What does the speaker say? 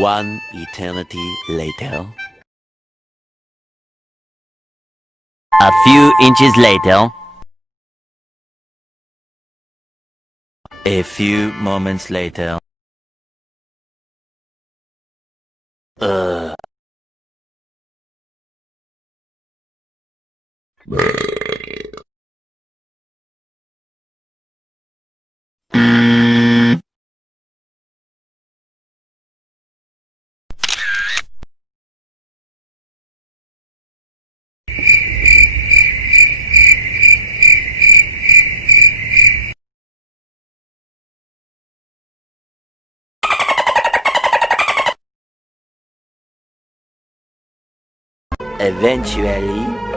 One eternity later. A few inches later. A few moments later. Ugh. Eventually.